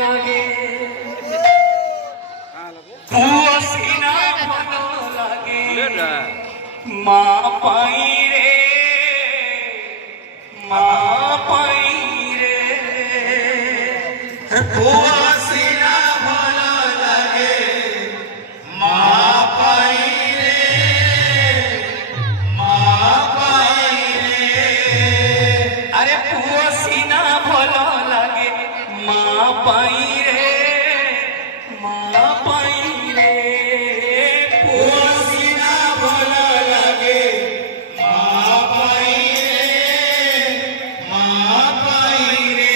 লাগে পুয়া সিনা ভালো লাগে মা পাই রে মা পাই রে পুয়া সিনা ভালো লাগে মা পাই রে মা পাই রে আরে পুয়া সিনা ভালো লাগে মা পাই রে মা পাই রে পুয়া সিনা ভালো লাগে মা পাই রে মা পাই রে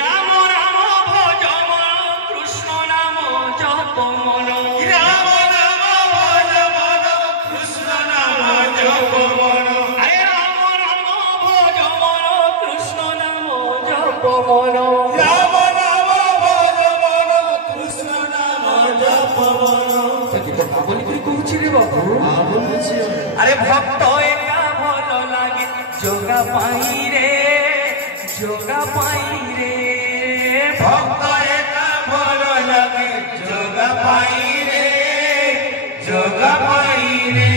রাম রাম ভজ মন কৃষ্ণ নাম জপ মন রাম রাম ভজ মন কৃষ্ণ নাম জপ মন আরে রাম রাম ভজ মন কৃষ্ণ নাম জপ মন अरे भक्त एका भल लागे जोगा पाई रे जोगा पाई रे भक्त एका भल लागे जोगा पाई रे जोगा पाई रे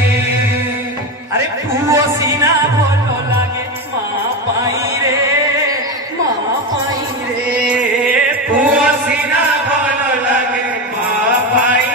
अरे पुओ सीना भल लागे मा पाई रे मा पाई रे पुओ सीना भल लागे मा पाई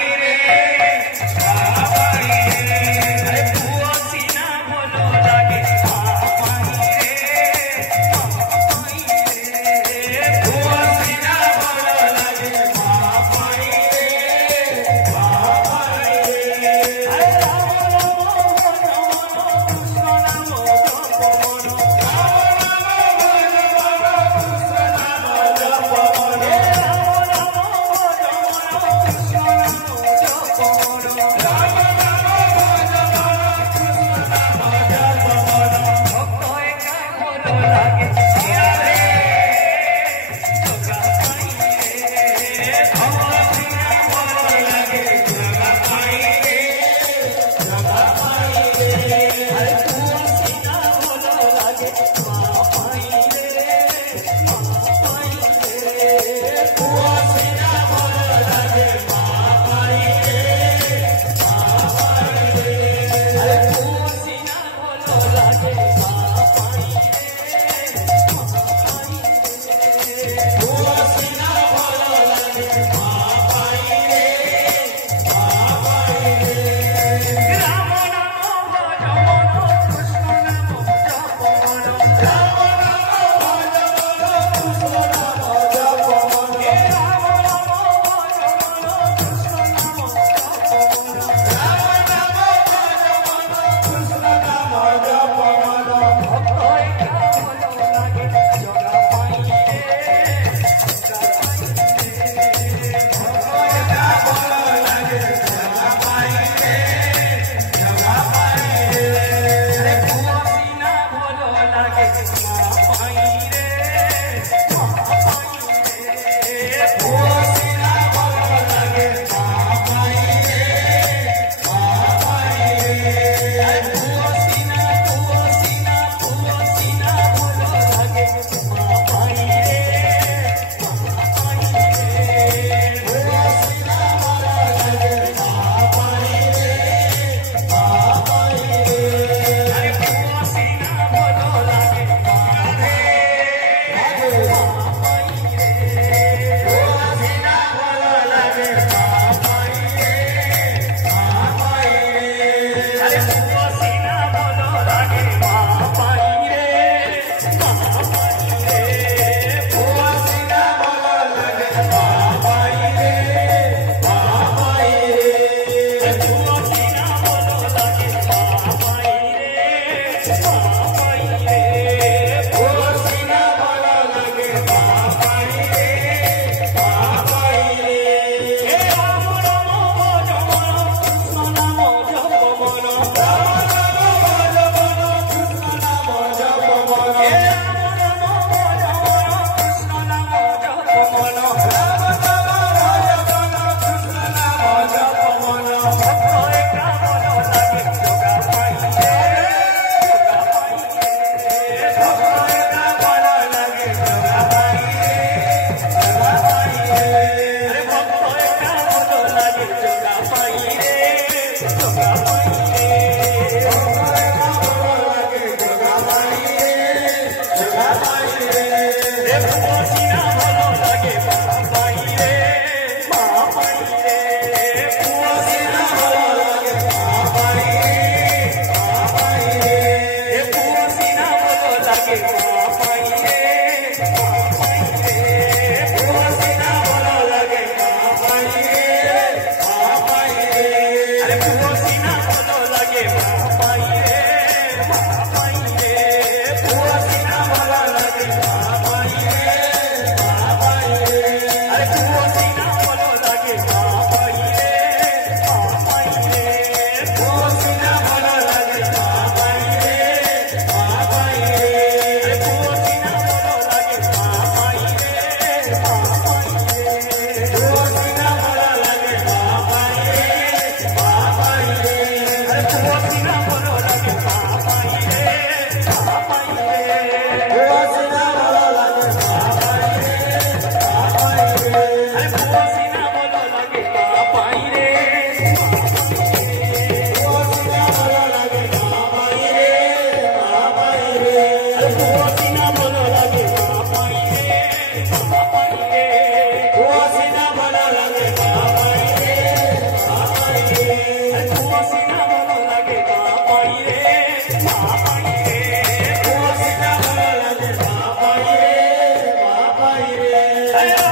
Hey!